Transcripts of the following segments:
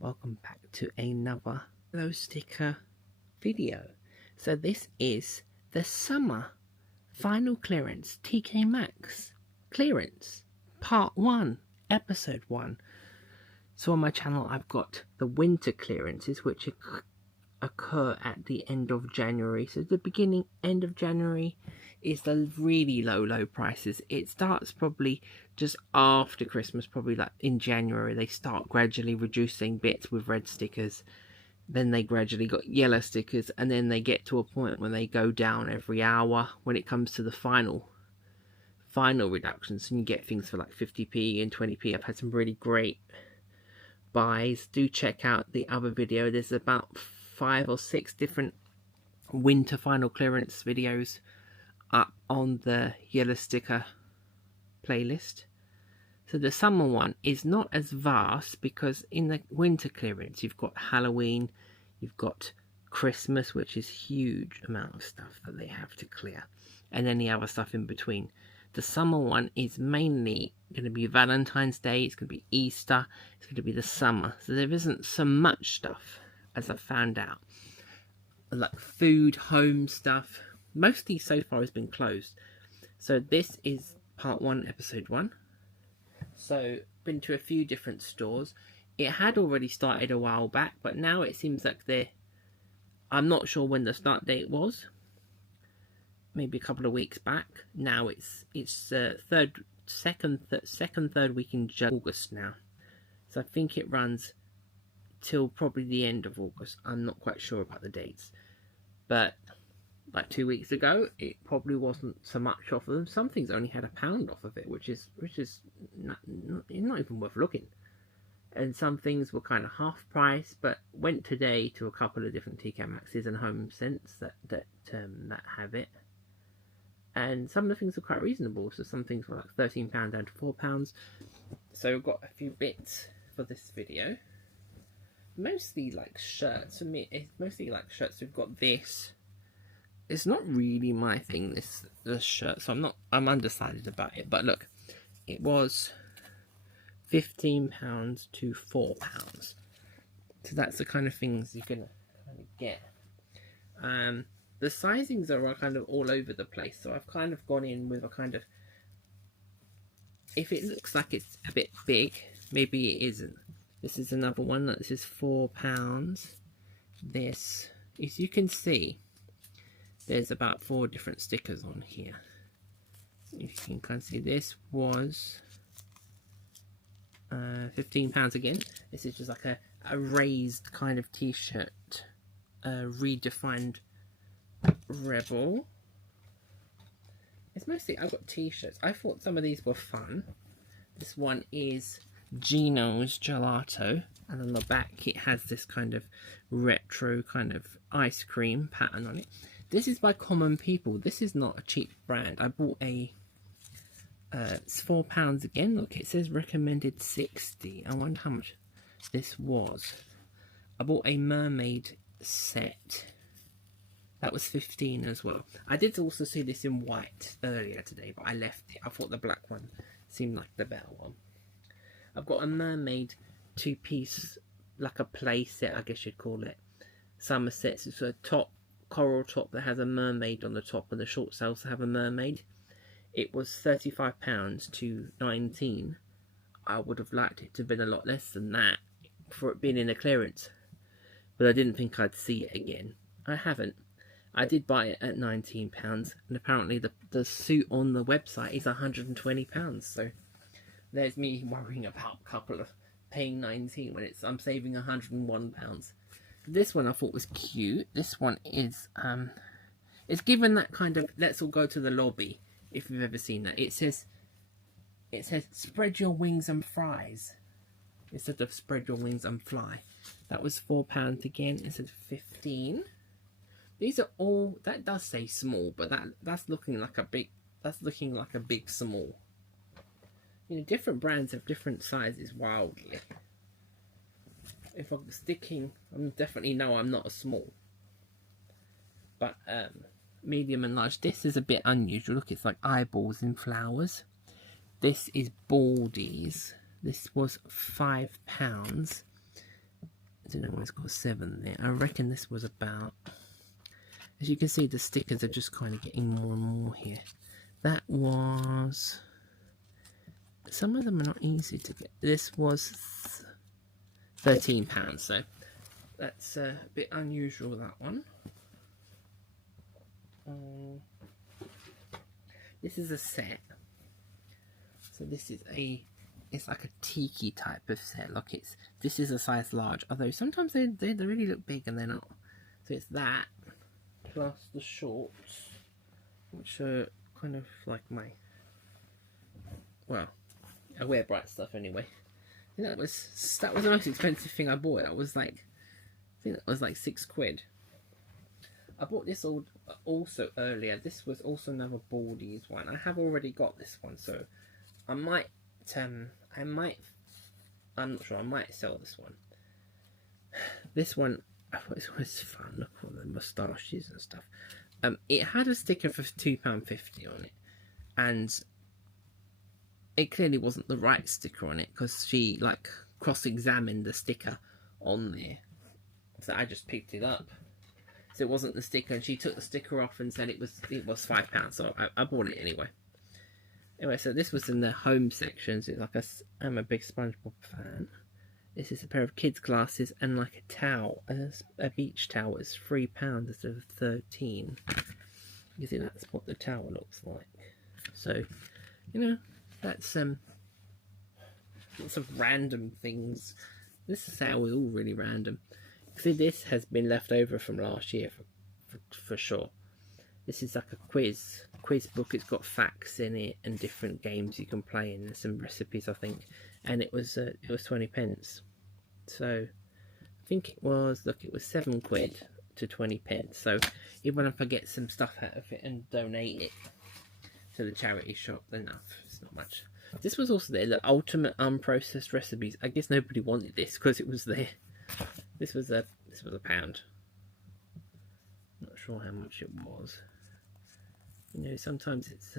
Welcome back to another glow sticker video. So this is the summer final clearance TK Maxx clearance part 1, episode 1. So on my channel I've got the winter clearances which occur at the end of January. So the beginning, end of January is the really low prices. It starts probably just after Christmas, probably like in January. They start gradually reducing bits with red stickers. Then they gradually got yellow stickers, and then they get to a point when they go down every hour when it comes to the final reductions, and you get things for like 50p and 20p. I've had some really great buys. Do check out the other video. There's about 5 or 6 different winter final clearance videos up on the yellow sticker playlist. So the summer one is not as vast because in the winter clearance you've got Halloween, you've got Christmas, which is huge amount of stuff that they have to clear, and then the other stuff in between. The summer one is mainly going to be Valentine's Day, it's going to be Easter, it's going to be the summer. So there isn't so much stuff, as I found out. Like food, home stuff, mostly so far has been closed. So this is part 1, episode 1. So been to a few different stores. It had already started a while back, but now it seems like I'm not sure when the start date was. Maybe a couple of weeks back. Now it's third week in August now. So I think it runs till probably the end of August. I'm not quite sure about the dates, but like 2 weeks ago it probably wasn't so much off of them. Some things only had £1 off of it, which is not even worth looking. And some things were kind of half price, but went today to a couple of different TK Maxx's and Home Sense that have it, and some of the things are quite reasonable. So some things were like £13 down to £4. So I've got a few bits for this video, mostly like shirts. For me it's mostly like shirts. We've got this. It's not really my thing, this shirt, so I'm undecided about it. But look, it was £15 to £4. So that's the kind of things you can kind of get. The sizings are kind of all over the place, so I've kind of gone in with a kind of, if it looks like it's a bit big, maybe it isn't. This is another one. This is £4. This, as you can see, there's about 4 different stickers on here. If you can kind of see, this was £15 again. This is just like a raised kind of t-shirt, redefined Rebel. It's mostly, I've got t-shirts. I thought some of these were fun. This one is Gino's Gelato, and on the back it has this kind of retro kind of ice cream pattern on it. This is by Common People. This is not a cheap brand. I bought it's £4 again. Look, it says recommended 60. I wonder how much this was. I bought a mermaid set. That was 15 as well. I did also see this in white earlier today, but I left it. I thought the black one seemed like the better one. I've got a mermaid 2-piece, like a play set, I guess you'd call it. Summer sets. It's a top, coral top that has a mermaid on the top, and the shorts also have a mermaid. It was £35 to £19. I would have liked it to have been a lot less than that for it being in a clearance, but I didn't think I'd see it again. I haven't. I did buy it at £19, and apparently the suit on the website is £120. So there's me worrying about a couple of paying 19 when I'm saving £101. This one I thought was cute. This one is it's given that kind of let's all go to the lobby, if you've ever seen that. It says spread your wings and fries instead of spread your wings and fly. That was £4 again. It said 15. These are all, that does say small, but that's looking like a big small. You know, different brands have different sizes wildly. If I'm sticking, I'm definitely know I'm not a small. But medium and large. This is a bit unusual. Look, it's like eyeballs in flowers. This is Baldies. This was £5. don't know why it's got 7 there. I reckon this was about, as you can see, the stickers are just kind of getting more and more here. That was, some of them are not easy to get. This was £13, so that's a bit unusual, that one. This is a set. So this is it's like a tiki type of set. Look, this is a size large, although sometimes they really look big and they're not. So it's that plus the shorts, which are kind of like my, well, I wear bright stuff anyway. I think that was the most expensive thing I bought. I think that was like £6. I bought this also earlier. This was also another Baldies one. I have already got this one, so I'm not sure, I might sell this one. This one, it was fun. Look at all the moustaches and stuff. It had a sticker for £2.50 on it, and it clearly wasn't the right sticker on it because she like cross-examined the sticker on there. So I just picked it up. So it wasn't the sticker, and she took the sticker off and said it was £5. So I bought it anyway. Anyway, so this was in the home section. So it's like I'm a big SpongeBob fan. This is a pair of kids' glasses and like a towel, a beach towel. It's £3 instead of 13. You see, that's what the towel looks like. So, you know, that's lots of random things. This sale is all really random. See, this has been left over from last year for sure. This is like a quiz book. It's got facts in it and different games you can play and some recipes, I think. And it was 20p. So I think it was, look, it was £7 to 20p. So even if I get some stuff out of it and donate it to the charity shop, then it's not much. This was also there, the ultimate unprocessed recipes. I guess nobody wanted this because it was there. This was a £1. Not sure how much it was. You know, sometimes it's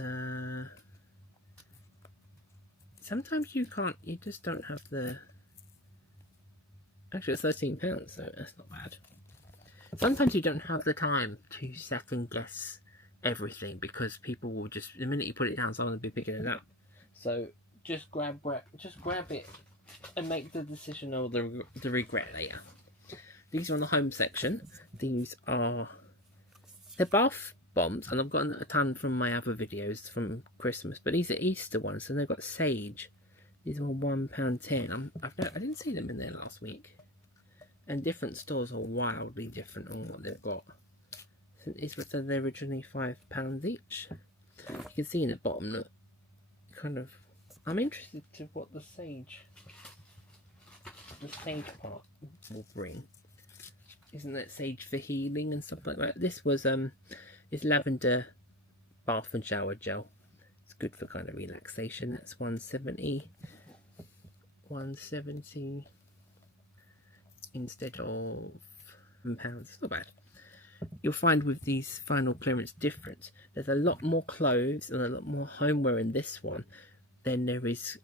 sometimes you just don't have the. Actually, it's £13, so that's not bad. Sometimes you don't have the time to second guess everything because people will just, the minute you put it down, someone will be picking it up. So just grab it and make the decision or the regret later. These are on the home section. These are, they're bath bombs, and I've gotten a ton from my other videos from Christmas, but these are Easter ones, and they've got sage. These are £1.10. I didn't see them in there last week. And different stores are wildly different on what they've got. So they're originally £5 each. You can see in the bottom that kind of, I'm interested to what the sage part will bring. Isn't that sage for healing and stuff like that? This was it's lavender bath and shower gel. It's good for kind of relaxation. That's £1.70 instead of £7. It's not bad. You'll find with these final clearance difference, there's a lot more clothes and a lot more homeware in this one than there is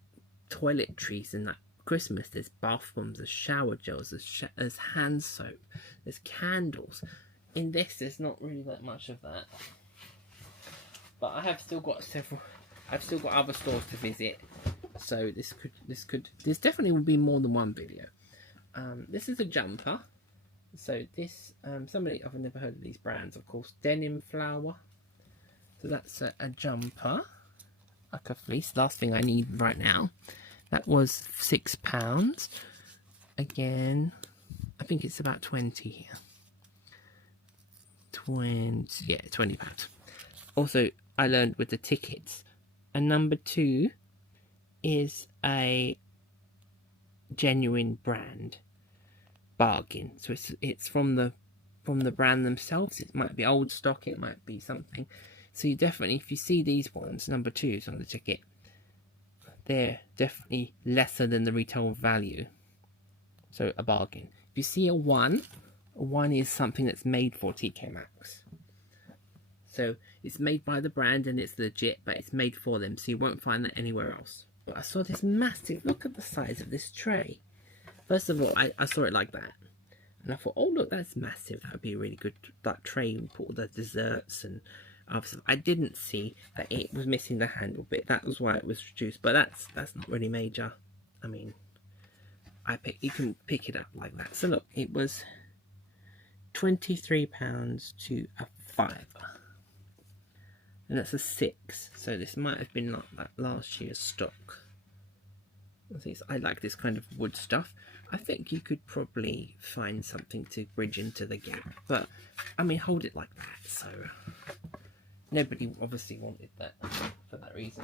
toiletries in that Christmas. There's bath bombs, there's shower gels, there's hand soap, there's candles. In this, there's not really that much of that. But I have still got I've still got other stores to visit, so this definitely will be more than one video. This is a jumper. So this, I've never heard of these brands, of course. Denim Flower. So that's a jumper, like a fleece. Last thing I need right now. That was £6. Again, I think it's about 20 here. 20 pounds. Also, I learned with the tickets, and number 2 is a genuine brand bargain. So it's from the brand themselves. It might be old stock, it might be something. So you definitely, if you see these ones, number 2s on the ticket, they're definitely lesser than the retail value. So a bargain. If you see a 1 is something that's made for Tkmaxx. So it's made by the brand and it's legit, but it's made for them, so you won't find that anywhere else. But I saw this massive, look at the size of this tray. First of all, I saw it like that. And I thought, oh look, that's massive. That would be a really good, that tray and put all the desserts and other stuff. I didn't see that it was missing the handle bit. That was why it was reduced. But that's not really major. I mean, you can pick it up like that. So look, it was £23 to a £5. And that's a 6. So this might have been like that last year's stock. I like this kind of wood stuff. I think you could probably find something to bridge into the gap, but I mean, hold it like that. So nobody obviously wanted that for that reason.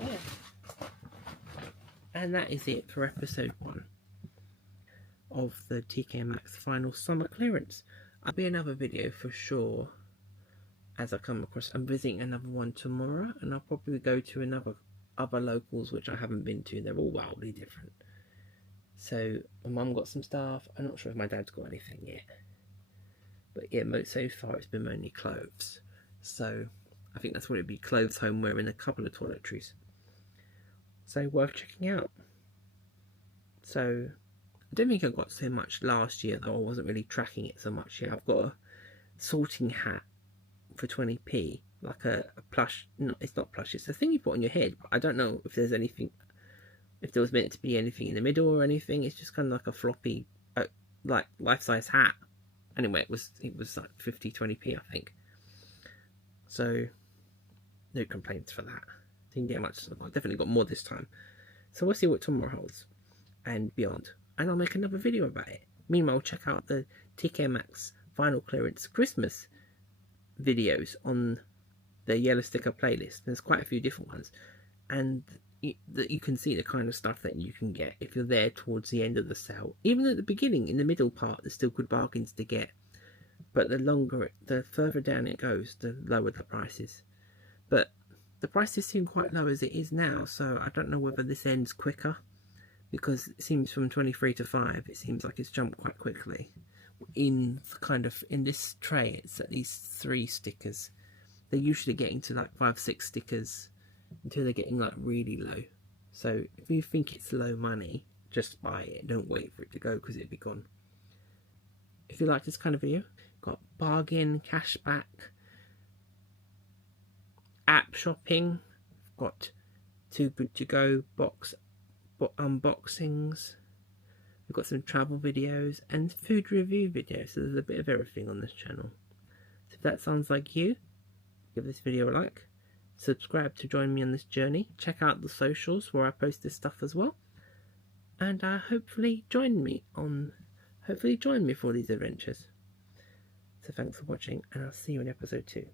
Yeah. And that is it for episode 1 of the Tkmaxx final summer clearance. I'll be another video for sure as I come across. I'm visiting another one tomorrow, and I'll probably go to other locals which I haven't been to. They're all wildly different. So my mum got some stuff. I'm not sure if my dad's got anything yet, but yeah, so far it's been mainly clothes. So I think that's what it'd be: clothes, homeware, and a couple of toiletries. So worth checking out. So I don't think I got so much last year, though I wasn't really tracking it so much. Yeah, I've got a sorting hat for 20p, like a plush. No, it's not plush, it's the thing you put on your head. I don't know if there's anything, if there was meant to be anything in the middle or anything. It's just kind of like a floppy, like life-size hat. Anyway, it was like 20p, I think. So no complaints for that. Didn't get much. I definitely got more this time. So we'll see what tomorrow holds and beyond, and I'll make another video about it. Meanwhile, check out the Tkmaxx final clearance Christmas videos on the yellow sticker playlist. There's quite a few different ones, and you can see the kind of stuff that you can get if you're there towards the end of the sale. Even at the beginning, in the middle part, there's still good bargains to get, but the further down it goes, the lower the prices. But the prices seem quite low as it is now, so I don't know whether this ends quicker, because it seems from 23 to 5 it seems like it's jumped quite quickly. In this tray, it's at least 3 stickers. They're usually getting to like 5-6 stickers until they're getting like really low. So if you think it's low money, just buy it. Don't wait for it to go, because it'll be gone. If you like this kind of video, got bargain, cashback, app shopping, got Too Good To Go box unboxings. We've got some travel videos and food review videos, so there's a bit of everything on this channel. So if that sounds like you, give this video a like, subscribe to join me on this journey, check out the socials where I post this stuff as well, and hopefully join me for these adventures. So thanks for watching, and I'll see you in episode 2.